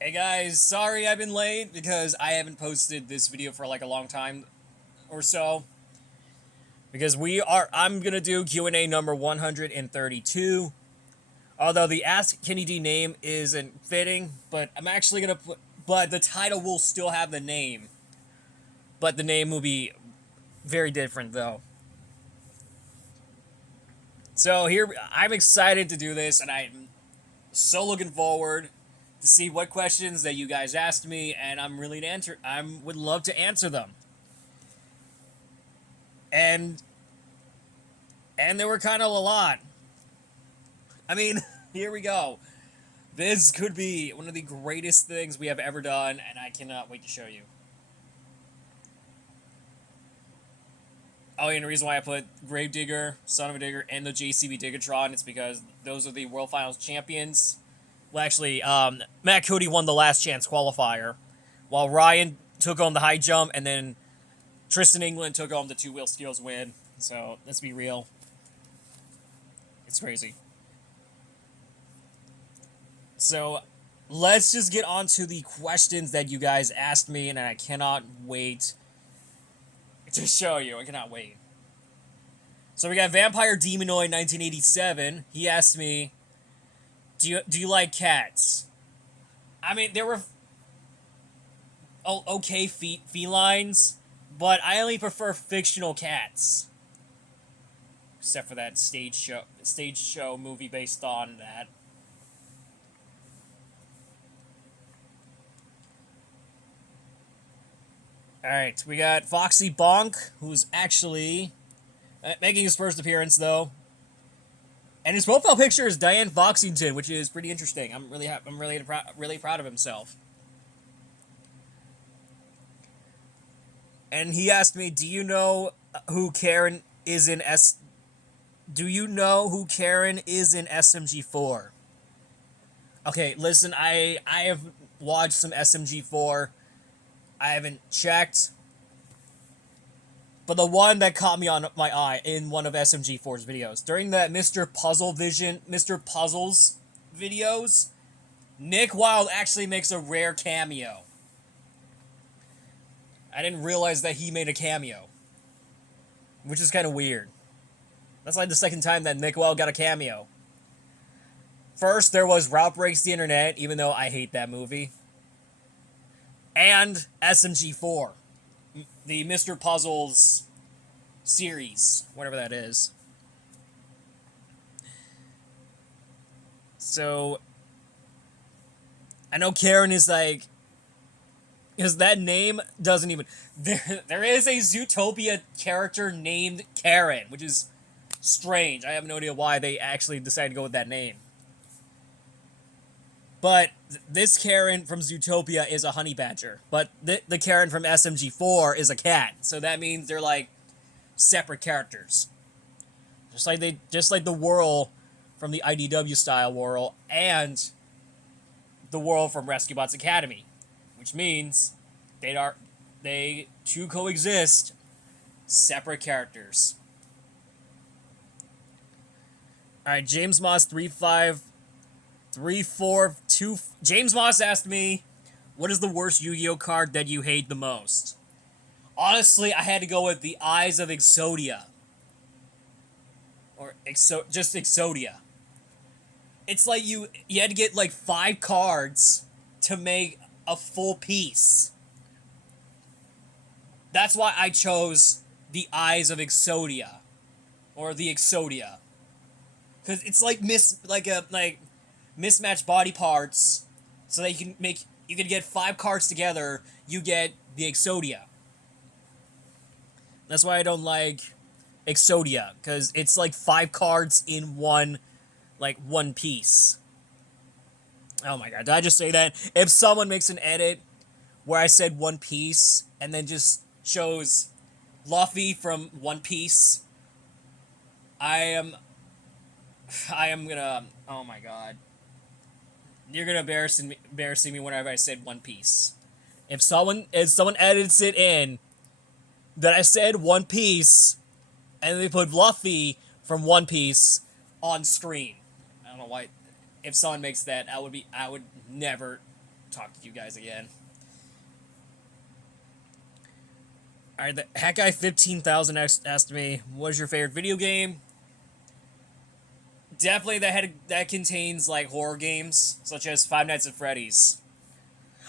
Hey guys, sorry I've been late because I haven't posted this video for like a long time or so. Because I'm gonna do Q&A number 132. Although the Ask Kenny D name isn't fitting, but I'm actually gonna but the title will still have the name. But the name will be very different though. So here, I'm excited to do this, and I'm so looking forward to see what questions that you guys asked me, and I'm really to answer. I would love to answer them. And and there were kind of a lot. I mean, here we go. This could be one of the greatest things we have ever done, and I cannot wait to show you. Oh, and the reason why I put Gravedigger, Son of a Digger, and the JCB Diggatron is because those are the World Finals champions. Well, actually, Matt Cody won the last chance qualifier, while Ryan took home the high jump, and then Tristan England took home the two-wheel skills win. So, let's be real. It's crazy. So, let's just get on to the questions that you guys asked me, and I cannot wait to show you. I cannot wait. So we got Vampire Demonoid 1987. He asked me, do you like cats? I mean, there were okay felines, but I only prefer fictional cats. Except for that stage show movie based on that. Alright, we got Foxy Bonk, who's actually making his first appearance, though. And his profile picture is Diane-Foxington, which is pretty interesting. I'm really proud of himself. And he asked me, "Do you know who Karen is in Do you know who Karen is in SMG4?" Okay, listen, I have watched some SMG4. I haven't checked. But the one that caught me on my eye in one of SMG4's videos, during that Mr. Puzzles videos, Nick Wilde actually makes a rare cameo. I didn't realize that he made a cameo, which is kind of weird. That's like the second time that Nick Wilde got a cameo. First, there was Route Breaks the Internet, even though I hate that movie. And SMG4, the Mr. Puzzles series, whatever that is. So, I know Karen is like, because that name doesn't even, there is a Zootopia character named Karen, which is strange. I have no idea why they actually decided to go with that name. But this Karen from Zootopia is a honey badger. But the Karen from SMG4 is a cat. So that means they're like separate characters. Just like the Whirl from the IDW style Whirl and the Whirl from Rescue Bots Academy. Which means they two coexist, separate characters. Alright, James Moss 342. James Moss asked me, what is the worst Yu-Gi-Oh card that you hate the most? Honestly, I had to go with the Eyes of Exodia. Or just Exodia. It's like you had to get like 5 cards to make a full piece. That's why I chose the Eyes of Exodia. Or the Exodia. Because it's like mismatched body parts, so that you can get 5 cards together. You get the Exodia. That's why I don't like Exodia, because it's like 5 cards in one piece. Oh my god, did I just say that? If someone makes an edit where I said One Piece and then just shows Luffy from One Piece, I am gonna, oh my god. You're gonna embarrassing me whenever I said One Piece. If someone edits it in that I said One Piece and they put Luffy from One Piece on screen, I don't know why. If someone makes that, I would never talk to you guys again. Alright, the Hat Guy 15,000 asked me, what is your favorite video game? Definitely that contains, like, horror games, such as Five Nights at Freddy's.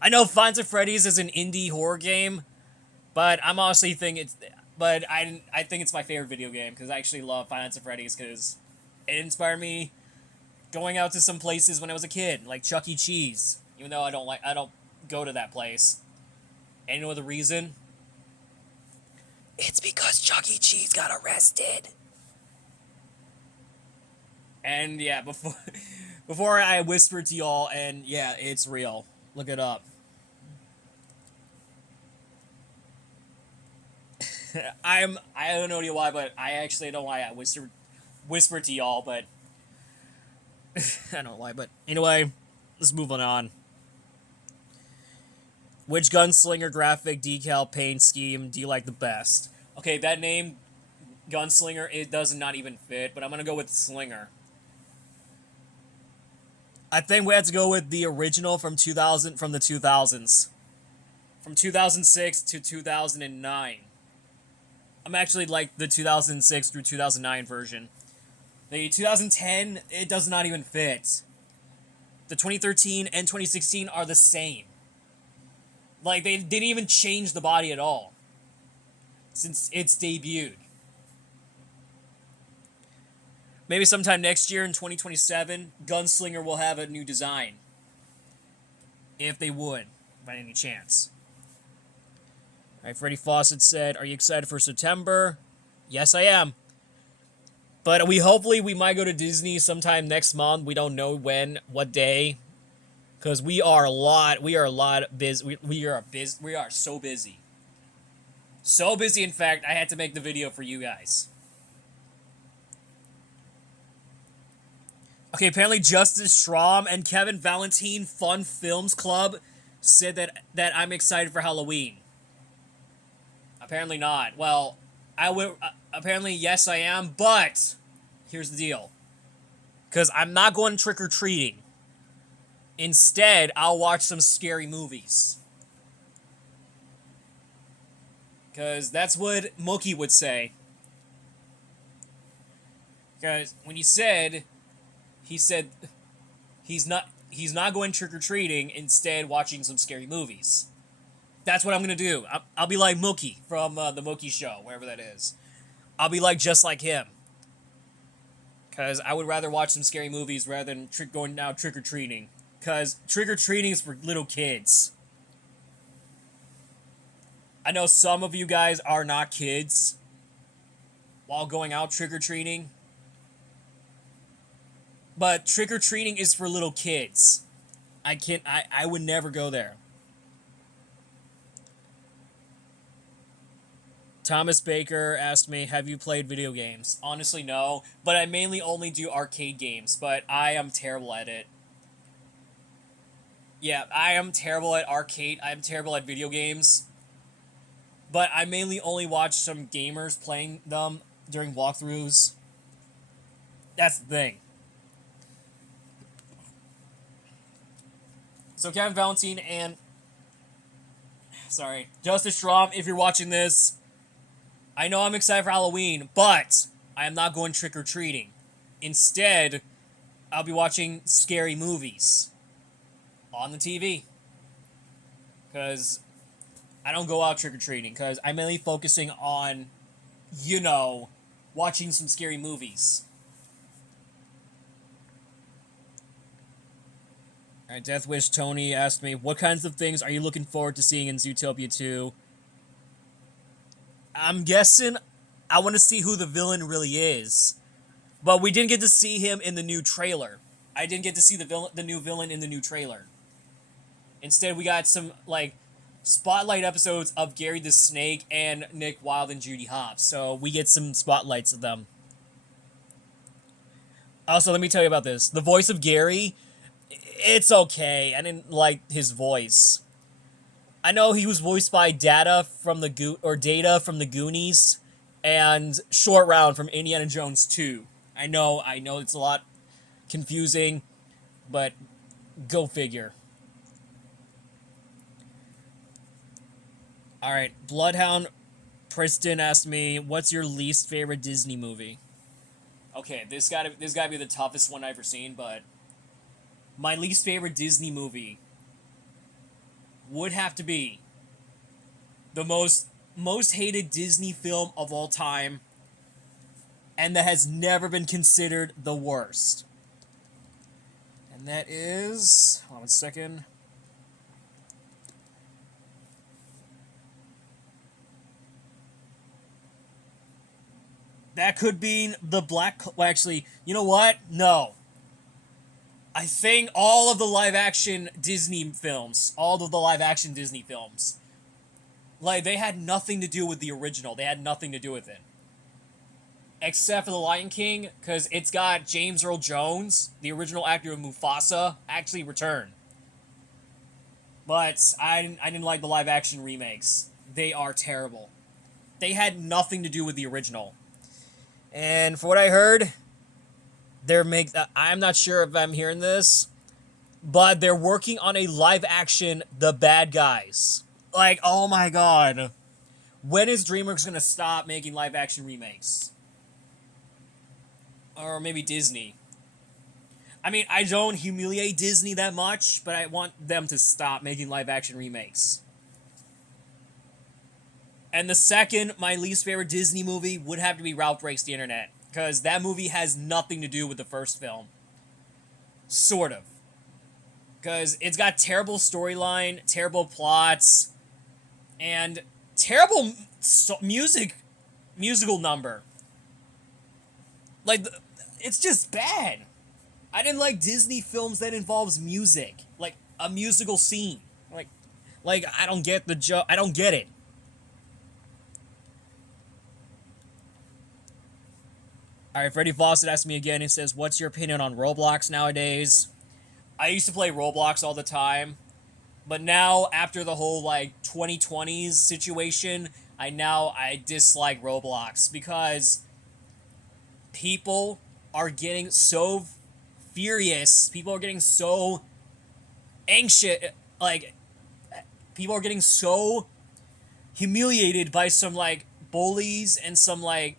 I know Five Nights at Freddy's is an indie horror game, but I'm honestly I think it's my favorite video game, because I actually love Five Nights at Freddy's, because it inspired me going out to some places when I was a kid, like Chuck E. Cheese, even though I don't go to that place. And you know the reason? It's because Chuck E. Cheese got arrested. And yeah, before I whisper to y'all, and yeah, it's real. Look it up. I don't know why, but I actually don't know why I whisper to y'all, but I don't know why, but anyway, let's move on. Which gunslinger graphic decal paint scheme do you like the best? Okay, that name, Gunslinger, it does not even fit, but I'm gonna go with Slinger. I think we have to go with the original from the 2000s. From 2006 to 2009. I'm actually like the 2006 through 2009 version. The 2010, it does not even fit. The 2013 and 2016 are the same. Like, they didn't even change the body at all since it's debuted. Maybe sometime next year in 2027, Gunslinger will have a new design. If they would, by any chance. Alright, Freddie Fawcett said, are you excited for September? Yes, I am. But we might go to Disney sometime next month. We don't know when, what day. Because we are busy. We are so busy. So busy, in fact, I had to make the video for you guys. Okay, apparently Justice Schramm and Kevin Valentine Fun Films Club said that I'm excited for Halloween. Apparently not. Well, apparently, yes, I am, but here's the deal. Because I'm not going trick-or-treating. Instead, I'll watch some scary movies. Because that's what Mookie would say. Because when he said he's not going trick-or-treating, instead watching some scary movies. That's what I'm going to do. I'll be like Mookie from the Mookie Show, wherever that is. I'll be just like him. Because I would rather watch some scary movies rather than going now trick-or-treating. Because trick-or-treating is for little kids. I know some of you guys are not kids while going out trick-or-treating. But trick-or-treating is for little kids. I would never go there. Thomas Baker asked me, have you played video games? Honestly, no. But I mainly only do arcade games. But I am terrible at it. Yeah, I am terrible at arcade. I'm terrible at video games. But I mainly only watch some gamers playing them during walkthroughs. That's the thing. So Kevin Valentine and... Sorry. Justice Schramm, if you're watching this, I know I'm excited for Halloween, but I am not going trick-or-treating. Instead, I'll be watching scary movies on the TV. Because I don't go out trick-or-treating, because I'm mainly focusing on, watching some scary movies. Alright, Death Wish Tony asked me, what kinds of things are you looking forward to seeing in Zootopia 2? I'm guessing I want to see who the villain really is. But we didn't get to see him in the new trailer. I didn't get to see the new villain in the new trailer. Instead, we got some, spotlight episodes of Gary the Snake and Nick Wilde and Judy Hopps. So we get some spotlights of them. Also, let me tell you about this. The voice of Gary, it's okay. I didn't like his voice. I know he was voiced by Data from the Goonies and Short Round from Indiana Jones 2. I know it's a lot confusing, but go figure. All right, Bloodhound Preston asked me, "What's your least favorite Disney movie?" Okay, this gotta be the toughest one I've ever seen, but my least favorite Disney movie would have to be the most hated Disney film of all time, and that has never been considered the worst. And that is, hold on 1 second. That could be the Black. Well, actually, you know what? No. I think all of the live action Disney films, like, they had nothing to do with the original. They had nothing to do with it. Except for The Lion King, because it's got James Earl Jones, the original actor of Mufasa, actually return. But I didn't like the live action remakes. They are terrible. They had nothing to do with the original. And for what I heard, I'm not sure if I'm hearing this, but they're working on a live action The Bad Guys. Like, oh my god. When is DreamWorks gonna stop making live action remakes? Or maybe Disney. I mean, I don't humiliate Disney that much, but I want them to stop making live action remakes. And the second, my least favorite Disney movie would have to be Ralph Breaks the Internet, because that movie has nothing to do with the first film. Sort of. Because it's got terrible storyline, terrible plots, and terrible musical number. Like, it's just bad. I didn't like Disney films that involves music, like a musical scene. Like I don't get the joke. I don't get it. All right, Freddie Fawcett asked me again. He says, "What's your opinion on Roblox nowadays?" I used to play Roblox all the time, but now after the whole like 2020s situation, I dislike Roblox because people are getting so furious. People are getting so anxious. Like, people are getting so humiliated by some like bullies and some like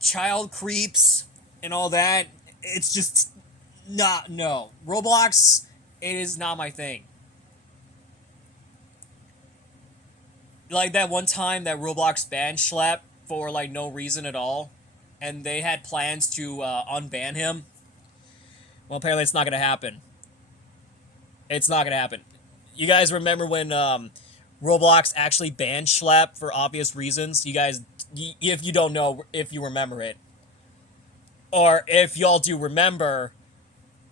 child creeps and all that. It's just not, no. Roblox, it is not my thing. Like that one time that Roblox banned Schlapp for like no reason at all, and they had plans to unban him. Well, apparently it's not gonna happen. It's not gonna happen. You guys remember when Roblox actually banned Schlapp for obvious reasons? You guys, if you don't know, if you remember it, or if y'all do remember,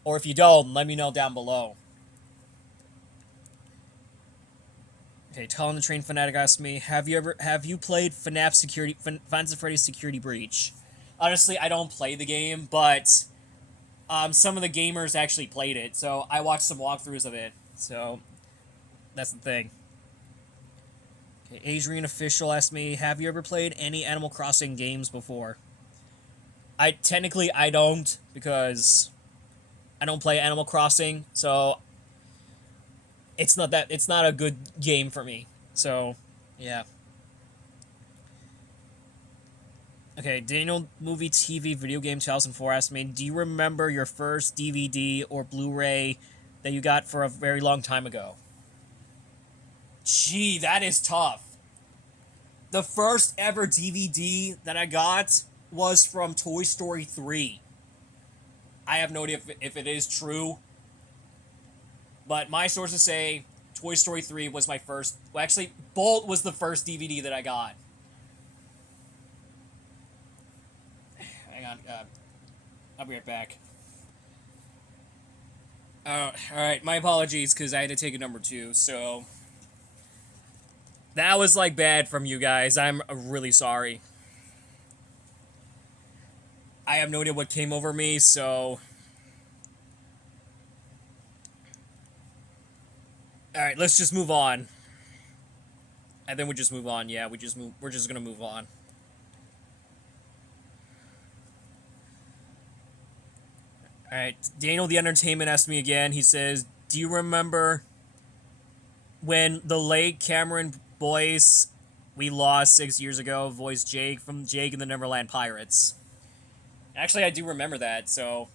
or if you don't, let me know down below. Okay, Tall the Train Fanatic asked me, have you played Fantasy Freddy's Security Breach? Honestly, I don't play the game, but some of the gamers actually played it, so I watched some walkthroughs of it. So that's the thing. Okay, Adrian Official asked me, have you ever played any Animal Crossing games before? I don't, because I don't play Animal Crossing, so it's not a good game for me. So, yeah. Okay, Daniel Movie TV Video Game 2004 asked me, do you remember your first DVD or Blu-ray that you got for a very long time ago? Gee, that is tough. The first ever DVD that I got was from Toy Story 3. I have no idea if it is true, but my sources say Toy Story 3 was my first. Well, actually, Bolt was the first DVD that I got. Hang on. I'll be right back. Alright, my apologies, because I had to take a number 2, so that was, like, bad from you guys. I'm really sorry. I have no idea what came over me, so alright, let's just move on. And then we just move on. Yeah, we're just gonna move on. Alright, Daniel the Entertainment asked me again. He says, do you remember when the late Cameron Boyce we lost 6 years ago voiced Jake from Jake and the Neverland Pirates. Actually, I do remember that. So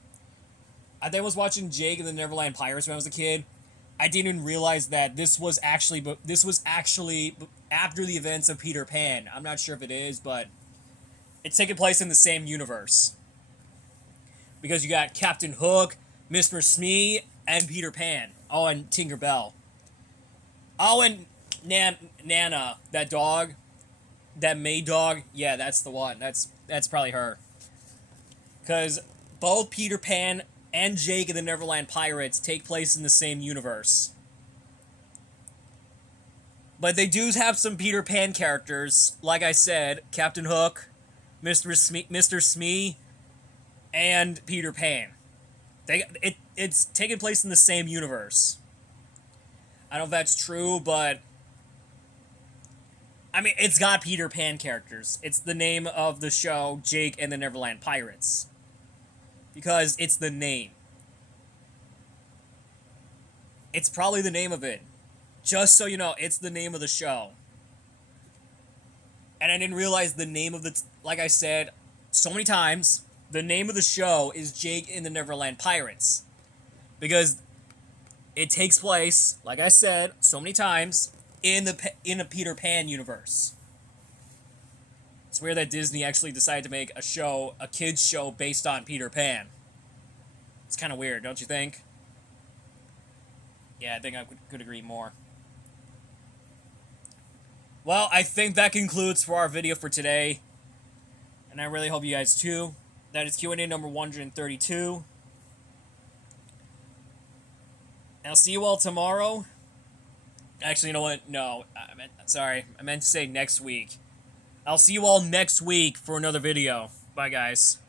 I think I was watching Jake and the Neverland Pirates when I was a kid. I didn't even realize that this was actually after the events of Peter Pan. I'm not sure if it is, but it's taking place in the same universe. Because you got Captain Hook, Mr. Smee, and Peter Pan. Oh, and Tinker Bell. Oh, and Nana, that dog, that maid dog. Yeah, that's the one. That's probably her. Because both Peter Pan and Jake and the Neverland Pirates take place in the same universe. But they do have some Peter Pan characters. Like I said, Captain Hook, Mr. Smee, and Peter Pan. It's taking place in the same universe. I don't know if that's true, but I mean, it's got Peter Pan characters. It's the name of the show, Jake and the Neverland Pirates. Because it's the name. It's probably the name of it. Just so you know, it's the name of the show. And I didn't realize the name of the... Like I said so many times, the name of the show is Jake and the Neverland Pirates. Because it takes place, like I said so many times, in a Peter Pan universe. It's weird that Disney actually decided to make a kids show based on Peter Pan. It's kind of weird, don't you think? Yeah, I think I could agree more. Well, I think that concludes for our video for today. And I really hope you guys too. That is Q&A number 132. And I'll see you all tomorrow. Actually, you know what? No, I meant to say next week. I'll see you all next week for another video. Bye, guys.